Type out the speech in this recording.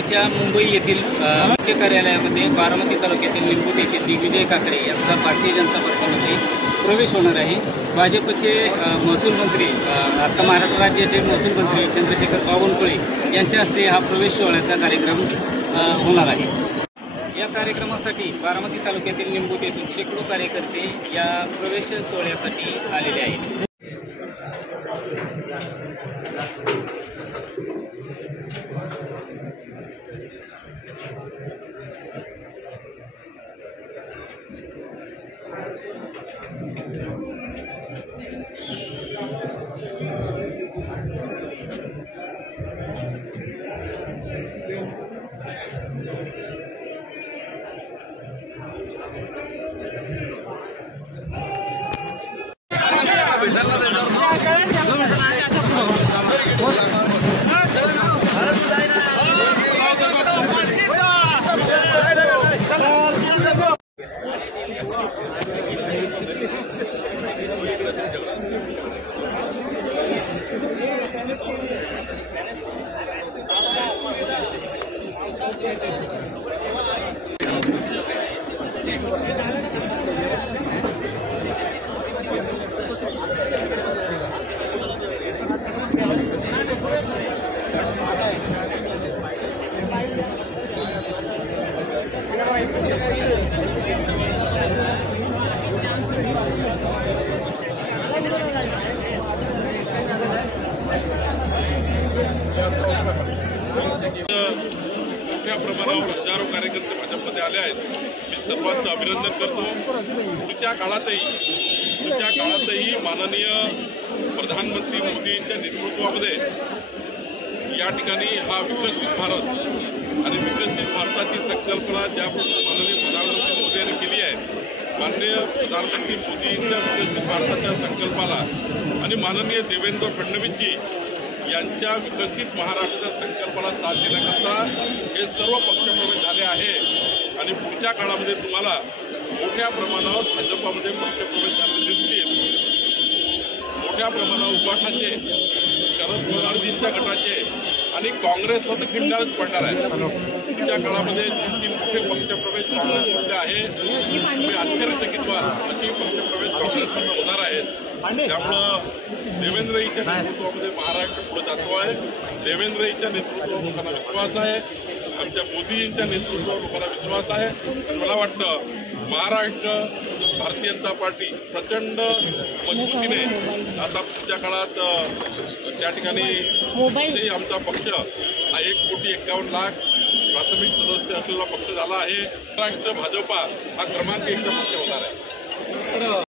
च्या मुंबई येथील मुख्य कार्यालयामध्ये बारामती तालुक्यातील निंबूत येथील दिग्विजय काकडे यांचा भारतीय जनता पार्टीमध्ये प्रवेश होणार आहे। भाजपचे महसूल मंत्री आता महाराष्ट्र राज्याचे महसूल मंत्री चंद्रशेखर बावनकुळे यांच्या हस्ते हा प्रवेश सोहळ्याचा कार्यक्रम होणार आहे। या कार्यक्रमासाठी बारामती तालुक्यातील निंबूत येथील शेकडो कार्यकर्ते या प्रवेश सोहळ्यासाठी आलेले आहेत। मोठ्या प्रमाणावर हजारो कार्यकर्ते भाजपमध्ये आले आहेत। मी सर्वांचं अभिनंदन करतो। पुढच्या काळातही माननीय प्रधानमंत्री मोदींच्या नेतृत्वामध्ये या ठिकाणी हा विकसित भारत आणि विकसित भारताची संकल्पना ज्या माननीय प्रधानमंत्री मोदी यांनी केली आहे, माननीय प्रधानमंत्री मोदींच्या विकसित भारताच्या संकल्पाला आणि माननीय देवेंद्र फडणवीसजी यांच्या विकसित महाराष्ट्र संकल्पाला साथ देण्याकरता हे सर्व पक्षप्रवेश झाले आहे आणि पुढच्या काळामध्ये तुम्हाला मोठ्या प्रमाणावर भाजपामध्ये पक्षप्रवेश झाले दिसतील। मोठ्या प्रमाणावर उपाठाचे, शरद पवारजींच्या गटाचे आणि काँग्रेसवर तर खिंडारच पडणार आहे। पुढच्या काळामध्ये 3 मोठे पक्षप्रवेश काँग्रेसमध्ये आहे। तुम्ही आश्चर्यचकित व्हाल अशी पक्षप्रवेश काँग्रेसमध्ये होणार आहेत। त्यामुळं देवेंद्रजीच्या नेतृत्वामध्ये महाराष्ट्र पुढे जातो आहे। देवेंद्रजीच्या नेतृत्वावर लोकांना विश्वास आहे, आमच्या मोदीजींच्या नेतृत्वावर लोकांना विश्वास आहे। मला वाटतं महाराष्ट्र भारतीय जनता पार्टी प्रचंड मजबूतीने आता पुढच्या काळात त्या ठिकाणी आमचा पक्ष हा 1,51,00,000 प्राथमिक सदस्य असलेला पक्ष झाला आहे। महाराष्ट्र भाजपा हा क्रमांक 1चा पक्ष होणार आहे।